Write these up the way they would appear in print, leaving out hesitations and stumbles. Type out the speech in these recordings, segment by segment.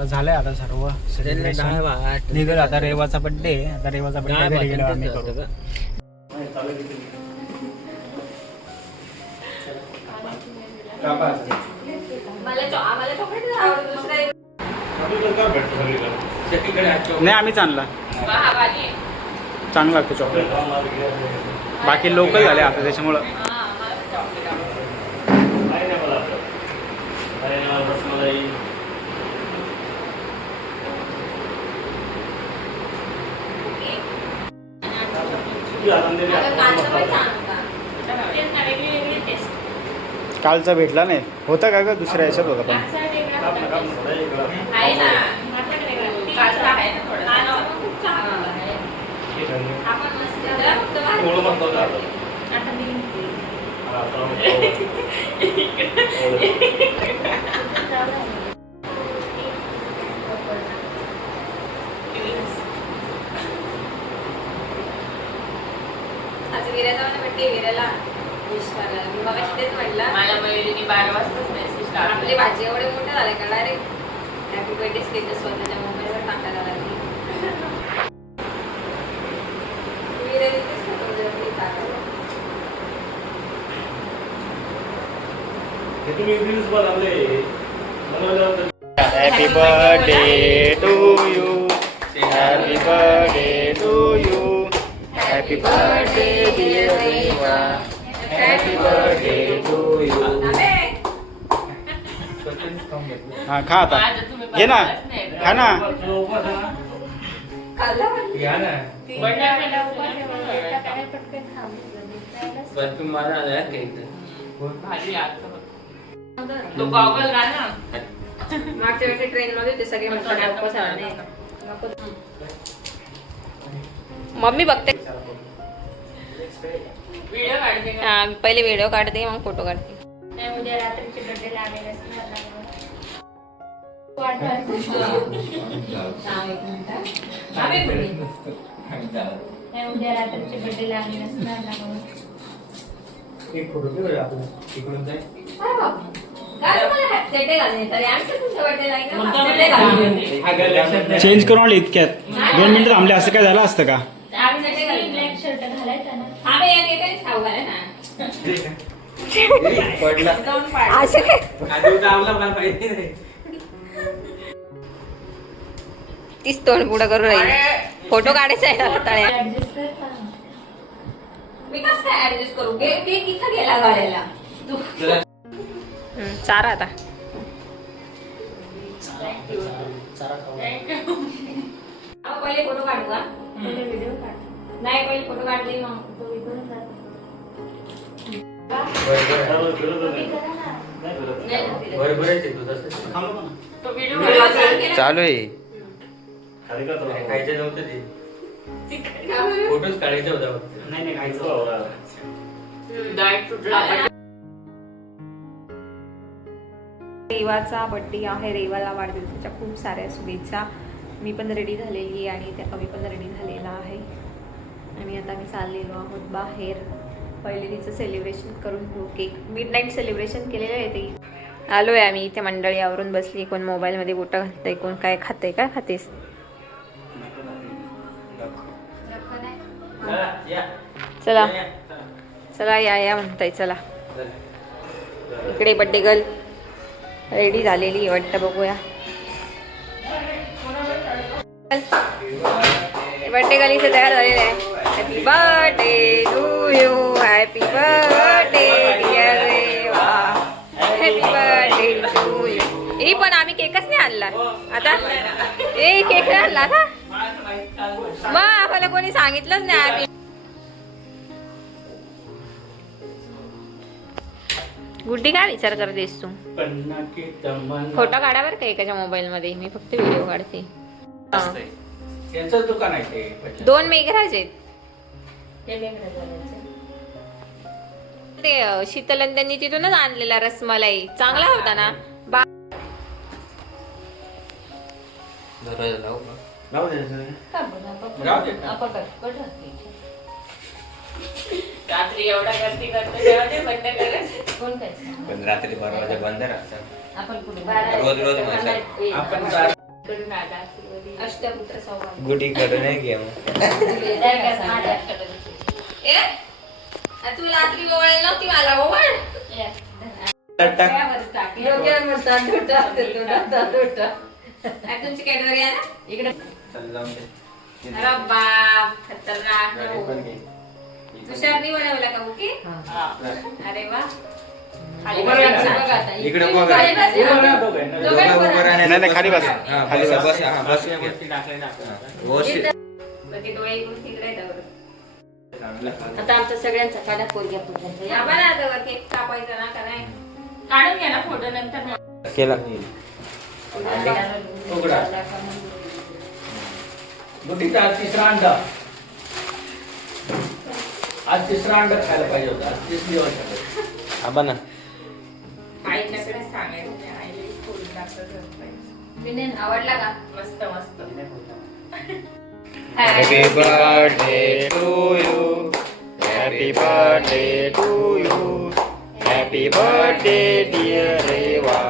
आता झालंय आता सर्व निघेल आता रेवाचा बड्डे. आता रेवाचा बड्डे घरी गेलो आम्ही करू. नाही आम्हीच आणला. चांगला लागतो चॉकलेट. बाकी लोकल झाले आता त्याच्यामुळं. कालचा भेटला नाही होता का ग दुसऱ्या याच्यात होता पण. आपली भाजी एवढे मोठे झाले का डायरेक्ट हॅपी बर्थडे स्टेटस स्वतःच्या मोबाईलवर टाकायला लागली. Happy birthday to you. Happy birthday to you. Happy birthday dear Reva. Happy birthday to you. हा खा आता. घे ना खा ना. मागच्या वेळी ट्रेन मध्ये होते सगळे मम्मी बघते. पहिले व्हिडिओ काढते मग फोटो काढते. उद्या रात्रीचे बर्थडे लागेल उद्या रात्रीचे बर्थडे लागेल चेंज करून आले इतक्यात 2 मिनिटं थांबले. असं काय झालं असतं का? शर्ट घालायचा ना. तीच तोंड पुढं करून राहील. फोटो काढायचा आहे ना तळ्या. मी कसं काय ऍडजस्ट करू? केक इथं गेला गाड्याला. चारा आता पहिले फोटो काढू का? व्हिडिओ काढ. नाही पहिले फोटो काढते मग चालू आहे. खायचं नव्हतं ते. फोटोच काढायचा होता. नाही खायचं. रेवाचा बड्डे आहे. रेवाला वाढदिवसाच्या खूप साऱ्या शुभेच्छा. मी पण रेडी झालेली आहे आणि त्या कवी पण रेडी झालेला आहे आणि आता मी चाललेलो आहोत बाहेर. पहिले तिचं सेलिब्रेशन करून घेऊ. केक मिडनाईट सेलिब्रेशन केलेलं आहे ते. आलो आहे आम्ही इथे. मंडळी आवरून बसली. कोण मोबाईलमध्ये बोटं घालतंय, कोण काय खातंय. काय खातेस? चला चला या म्हणताय. चला इकडे बड्डे गर्ल रेडी झालेली वाटतं. बघूया बर्थडे गर्ल तयार झालेलं आहे. Happy birthday to you. Happy birthday dear Reva. Happy birthday to you. ए पण आम्ही केकच नाही आणला आता. ए केक नाही आणला का? मग आम्हाला कोणी सांगितलंच नाही. आम्ही गुड्डी काय विचार करतेस तू? फोटो काढा बरं का एकाच्या मोबाईल मध्ये. मी फक्त व्हिडिओ काढते. त्यांचं दुकान आहे ते. 2 मेघराज आहेत ते. शीतलन त्यांनी तिथूनच आणलेला रसमलाई. चांगला होता ना. रात्री एवढा गर्दी करते कोण काय? पण रात्री 12 वाजे बंद राहतात. आपण कुठे रोज करून आला असेल. अष्टपुत्र संवाद. गुटी करून नाही घे तू रात्री ओवाळ नव्हती मला ओवाळ. तुमची कॅटेगरी आहे ना इकडे. अरे बाप खतरनाक. तुषारनी बनवला का बुके? अरे वा. इकडे बघा नाही खाली बस खाली बस बस डोळे इकडून तिकडे येतात. आता आमच्या सगळ्यांचा काढा पोरग्या या बरं आता केक कापायचा ना का नाही. काढून घ्या ना फोटो नंतर. केला उघडा. बुटीचा आज तिसरा अंडा. आज तिसरा अंडा खायला पाहिजे होता. आज तिसरी वर्ष आबा ना आईच्याकडे सांगायचं आईला फोटो दाखवत. विनेन आवडला का? मस्त मस्त. Happy birthday to you happy birthday to you happy birthday dear Reva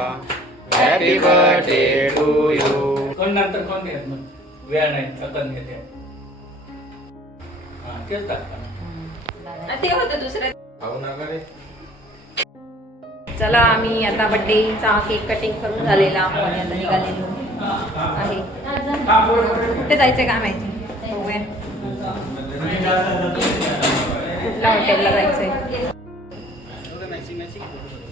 happy birthday to you. कोण नंतर कोण घेत मग वेळ नाही सकन घेते. हा तेच दाखवा. ते होतं दुसरं. खाऊ नका रे. चला आम्ही आता बर्थडेचा केक कटिंग करून झालेला आणि आता निघालेलो आहे. कुठे जायचंय काय माहिती. बघूया कुठल्या हॉटेलला जायचंय.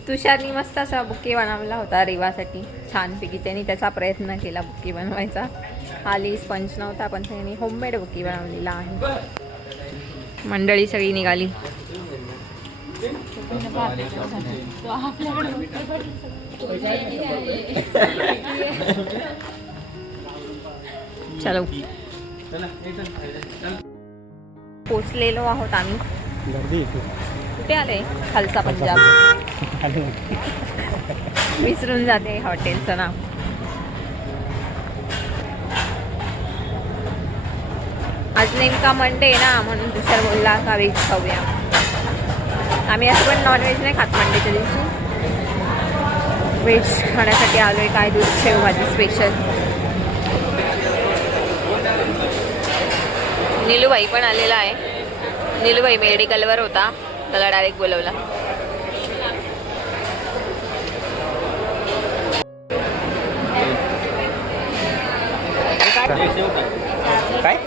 तुषारनी मस्त असा बुके बनवला होता रेवासाठी छानपैकी. त्यांनी त्याचा प्रयत्न केला बुके बनवायचा. खाली स्पंज नव्हता पण त्यांनी होममेड बुके बनवलेला आहे. मंडळी सगळी निघाली. चलो पोचलेलो आहोत आम्ही. कुठे आले? खालसा पंजाब. विसरून जाते हॉटेलचं नाव. आज नेमका मंडे ना म्हणून तुषार बोलला का व्हेज खाऊया. आम्ही असं पण नॉनव्हेज नाही खात मंडेच्या दिवशी. व्हेज खाण्यासाठी आलोय. काय दूध शेव भाजी स्पेशल. नीलूबाई पण आलेला आहे. नीलूबाई मेडिकलवर होता त्याला डायरेक्ट बोलवला. काय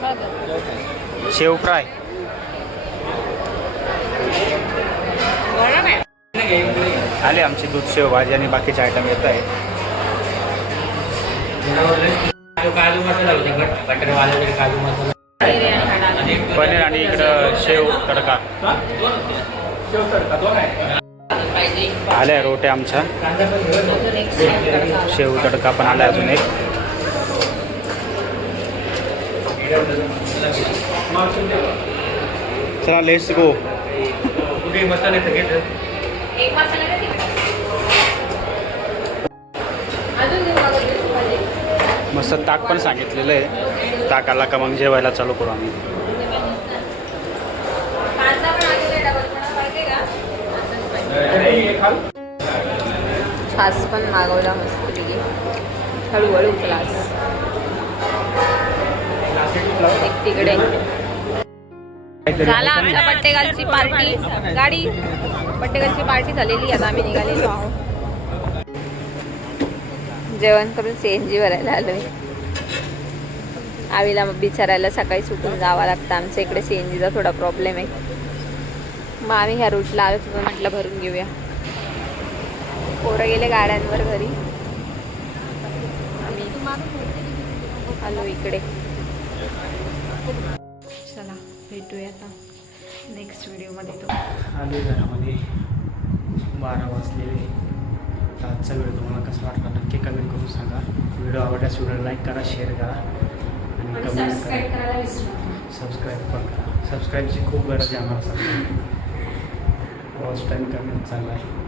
शेव फ्राय आले आमची दूध शेव भाजी आणि बाकीचे आयटम येत आहे. काजू मसाला होता बटरवाल्याकडे काजू मसाला पनीर आणि इकडं शेव तडका आल्या. रोटे आमच्या शेव तडका पण आला अजून एक. चला लेट्स गो. कुठे मसाले घेत एक मसाला का तिकडे? अजून देऊ का कोथिंबीर भाजी? मस्त ताक पण सांगितलेलं आहे. ताक आला का मग जेवायला चालू करू आम्ही. कांदा पण आलेला डबल पण पाहिजे का? छास पण मागवला मस्त तिथे. हळूहळू क्लास एक तिकडे. झाला आमच्या बड्डेगालची पार्टी. गाडी बड्डेगालची पार्टी झालेली. आता आम्ही निघालेलो आहोत. जेवण करून CNG भरायला आलोय. आवीला मग बिचारायला सकाळी सुटून जावं लागतं. आमच्या इकडे CNGचा थोडा प्रॉब्लेम आहे. मग आम्ही ह्या रूटला आलो तुम्ही म्हटलं भरून घेऊया. पोरं गेले गाड्यांवर घरी. आम्ही आलो इकडे. चला भेटूया आता नेक्स्ट व्हिडिओमध्ये. तो आले घरामध्ये 12 वाजलेले. आजचा व्हिडिओ तुम्हाला कसा वाटला नक्की कमेंट करून सांगा. व्हिडिओ आवडल्यास व्हिडिओ लाईक करा, शेअर करा आणि कमेंट करा. सबस्क्राईब पण करा. सबस्क्राईबची खूप गरज आहे आम्हाला सगळ्यांना. वॉच टाईम कमी चालला आहे.